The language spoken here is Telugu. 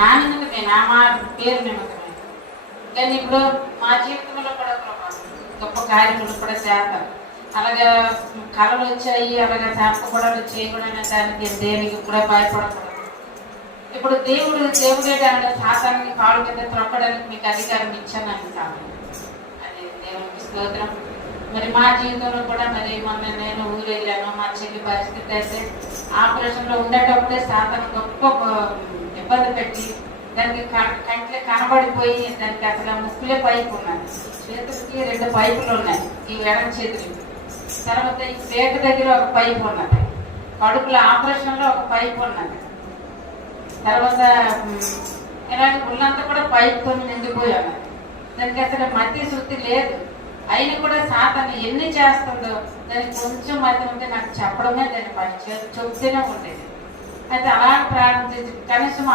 నా నిమిత్తమే, నా మా పేరు నిమిత్తమే. కానీ ఇప్పుడు మా జీవితంలో కూడా గొప్ప కార్యములు కూడా చేస్తారు. అలాగే కళలు వచ్చాయి, అలాగే శాపకూడలు చేయకూడని దానికి దేనికి కూడా భయపడకూడదు. ఇప్పుడు దేవుడే సాతానికి కాళ్ళు కింద త్రొక్కడానికి మీకు అధికారం ఇచ్చానని కాదు. అది దేవునికి స్తోత్రం. మరి మా జీవితంలో కూడా మరి మొన్న నేను ఊరు వెళ్ళాను. మా చెల్లి పరిస్థితి అయితే ఆపరేషన్లో ఉండేటప్పుడే సాతాను గొప్ప ఇబ్బంది పెట్టి దానికి కంట్లో కనబడిపోయి దానికి అసలు ముక్కులే పైపు ఉన్నాయి, చేతులకి 2 పైపులు ఉన్నాయి, ఈ ఎడం చేతులకి. తర్వాత ఈ పేట దగ్గర ఒక పైపు ఉన్నది, కడుపుల ఆపరేషన్లో ఒక పైపు ఉన్నది. తర్వాత ఇలాంటి గుళ్ళంతా కూడా పైపుతో నిండిపోయి ఉన్నది. దానికి అసలు మతి శుద్ధి లేదు. అయినా కూడా సాతాను ఎన్ని చేస్తుందో దానికి కొంచెం మతి ఉంటే నాకు చెప్పడమే దాని పని చెప్తూనే ఉండేది. అయితే అలా ప్రారంభించి కనీసం